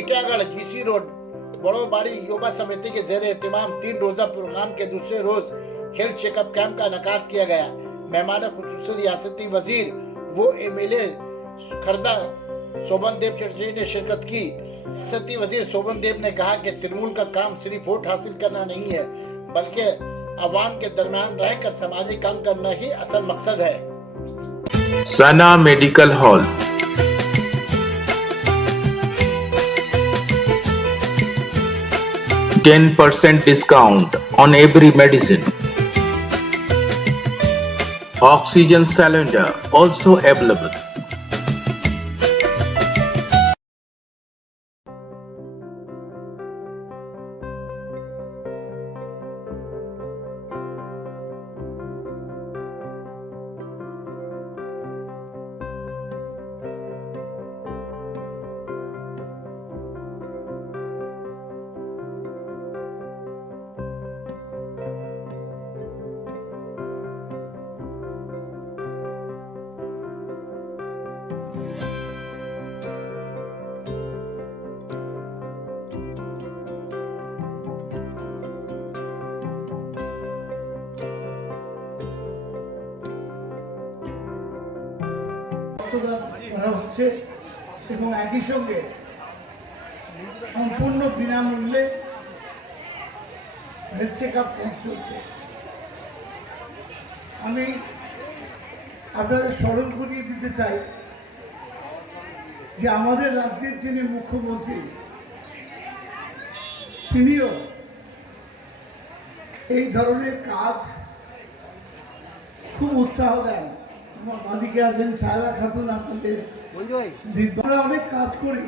Titagarh GC road बड़ो बाड़ी योबा समिति के जेर एहतमाम 3 रोजा प्रोग्राम के दूसरे रोज हेल्थ चेकअप कैंप का इनकाद किया गया। मेहमान खुसूसी रियासती वजीर वो MLA खर्दा शोभन देव चटर्जी ने शिरकत की। रियासती वजीर शोभन देव ने कहा कि तृणमूल का काम सिर्फ वोट हासिल करना नहीं है, बल्कि अवाम के दरमियान रहकर सामाजिक काम करना ही असल मकसद है। सना medical hall 10% discount on every medicine. Oxygen cylinder also available. এবং একই সঙ্গে সম্পূর্ণ বিনামূল্যে হেলথ চেকআপ চলছে। আমি আপনাদের স্মরণ করিয়ে দিতে চাই যে আমাদের রাজ্যের যিনি মুখ্যমন্ত্রী তিনিও এই ধরনের কাজ খুব উৎসাহ দেন। আমার বাদিকে আছেন সায়রা খাতুন, আপনাদের আমরা অনেক কাজ করি,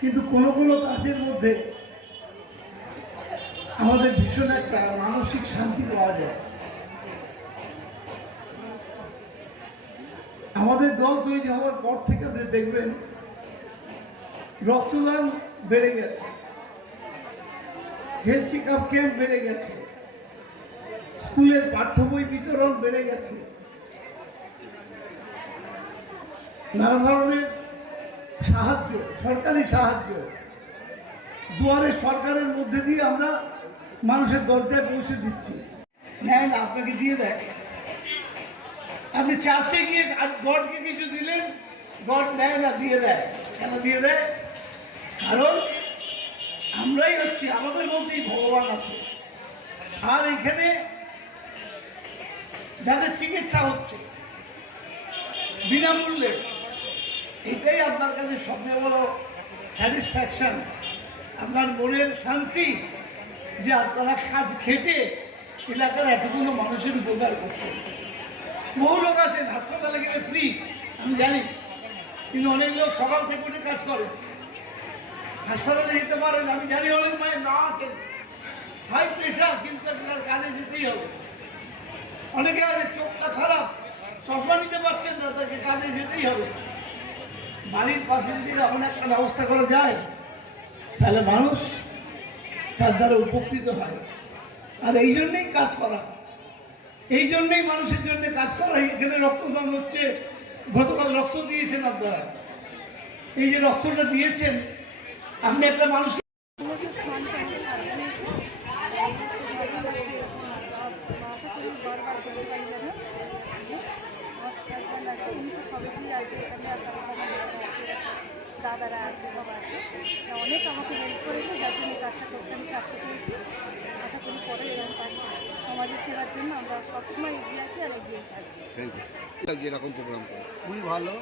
কিন্তু কোনো কোনো কাজের মধ্যে আমাদের ভীষণ একটা মানসিক শান্তি পাওয়া যায়। আমাদের দল তৈরি হওয়ার পর থেকে আপনি দেখবেন রক্তদান বেড়ে গেছে, হেলথ চেকআপ ক্যাম্প বেড়ে গেছে, স্কুলের পাঠ্য বই বিতরণ বেড়ে গেছে, নানা ধরনের সাহায্য, সরকারি সাহায্য দুয়ারে সরকারের মধ্যে দিয়ে আমরা মানুষের দরজায় পৌঁছে দিচ্ছি। নেয় না, আপনাকে দিয়ে দেয়। আপনি চাষে গিয়ে গডকে কিছু দিলেন, গড নেয় না, দিয়ে দেয়। কেন দিয়ে দেয়? কারণ আমরাই হচ্ছি, আমাদের মধ্যেই ভগবান আছে। আর এখানে যাদের চিকিৎসা হচ্ছে বিনামূল্যে, এটাই আপনার কাছে সবচেয়ে বড় স্যাটিসফ্যাকশন, আপনার মনের শান্তি যে আপনারা কাজ খেটে এলাকার এতগুলো মানুষের উপকার করছেন। বহু লোক আছেন হাসপাতালে গেলে ফ্রি, আমি জানি, কিন্তু অনেক লোক সকাল থেকে উঠে কাজ করে, হাসপাতালে যেতে পারেন। আমি জানি অনেক মায়ের মা আছেন হাই প্রেশার, কিন্তু আপনার কাজে যেতেই হবে। অনেকে আছে চোখটা খারাপ, চশমা নিতে পারছেন না, তাকে কাজে যেতেই হবে। বাড়ির পাশে যদি এমন একটা ব্যবস্থা করা যায় তাহলে মানুষ তার দ্বারা উপকৃত হয়। আর এই জন্যই কাজ করা, এই জন্যই মানুষের জন্য কাজ করা। এখানে রক্তদান হচ্ছে, গতকাল রক্ত দিয়েছেন আপনারা, এই যে রক্তটা দিয়েছেন আপনি একটা মানুষ দাদারা আছে, সব আছে, অনেক আমাকে হেল্প করেছে, যার জন্য কাজটা করতে আমি সার্থক হয়েছি। আশা করি পরে এরকম কাজ সমাজের সেবার জন্য আমরা সবসময় এগিয়ে আছি আর এগিয়ে থাকবো। এরকম প্রোগ্রাম খুবই ভালো।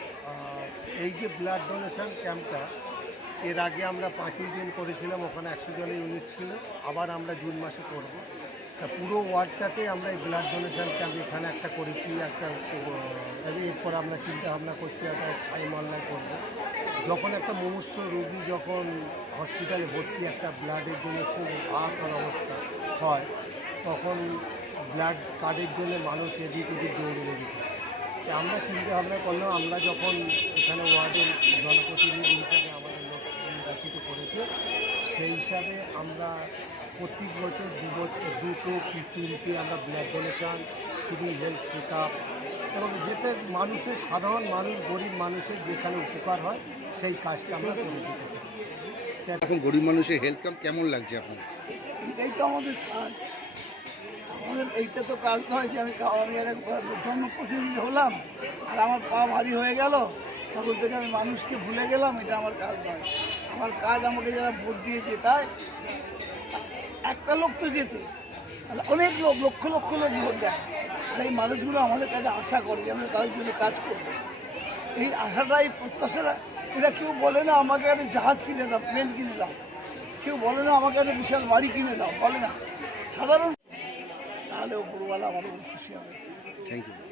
এই যে ব্লাড ডোনেশন ক্যাম্পটা এর আগে আমরা 5 দিন করেছিলাম, ওখানে 100 জনের ইউনিট ছিল। আবার আমরা জুন মাসে করব। তা পুরো ওয়ার্ডটাতে আমরা এই ব্লাড ডোনেশন ক্যাম্প এখানে একটা করেছি। এরপর আমরা চিন্তা ভাবনা করছি একটা ছাই মহল্লায় করবো। যখন একটা মুমূর্ষ রোগী যখন হসপিটালে ভর্তি, একটা ব্লাডের জন্য খুব হাহাকার অবস্থা হয়, তখন ব্লাড কার্ডের জন্য মানুষ এদিক ওদিক দৌড়ে দিতে। আমরা চিন্তা ভাবনা করলাম, আমরা যখন এখানে ওয়ার্ডের জনপ্রতিনিধি হিসাবে আমাদের লোক নির্বাচিত করেছে, সেই হিসাবে আমরা প্রত্যেক বছর 2 কি 3টে আমরা blood donation, free health checkup এবং যেতে মানুষের সাধারণ মানুষ গরিব মানুষের যেখানে উপকার হয় সেই কাজটা আমরা করে দিতে চাই। এখন গরিব মানুষের হেলথ ক্যাম্প কেমন লাগছে আপনার? এটাই তো আমাদের কাজ, আমাদের এইটা তো কাজ নয় যে আমি জনপ্রতিনিধি হলাম আর আমার পা ভারী হয়ে গেল তখন থেকে আমি মানুষকে ভুলে গেলাম, এটা আমার কাজ নয়। আমার কাজ আমাকে যারা ভোট দিয়েছে তাই একটা লোক তো যেতে অনেক লোক লক্ষ লক্ষ লোক ভোট দেয়, আর এই মানুষগুলো আমাদের কাছে আশা করে যে আমরা তাদের জন্য কাজ করব। এই আশাটা এই প্রত্যাশাটা এরা কেউ বলে না আমাকে একটা জাহাজ কিনে দাও, প্লেন কিনে দাও, কেউ বলে না আমাকে একটা বিশাল বাড়ি কিনে দাও, বলে না সাধারণ, তাহলে উপরওয়ালা আমার খুশি হবে। Thank you.